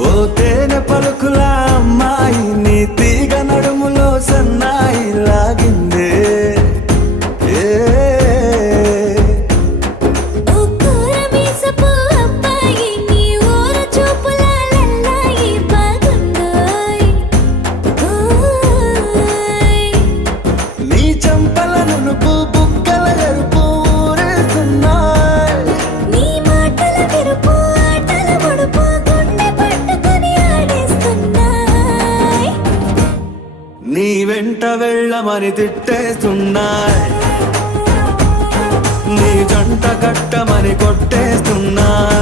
ఓ తేనె పలుకుల అమ్మాయి నీ తీగ నడుములో సన్నాయి లాగిందే ఏ నీ వెంట వెళ్ళమని తిట్టేస్తున్నాయి నీ జంట కట్టమని కొట్టేస్తున్నాయి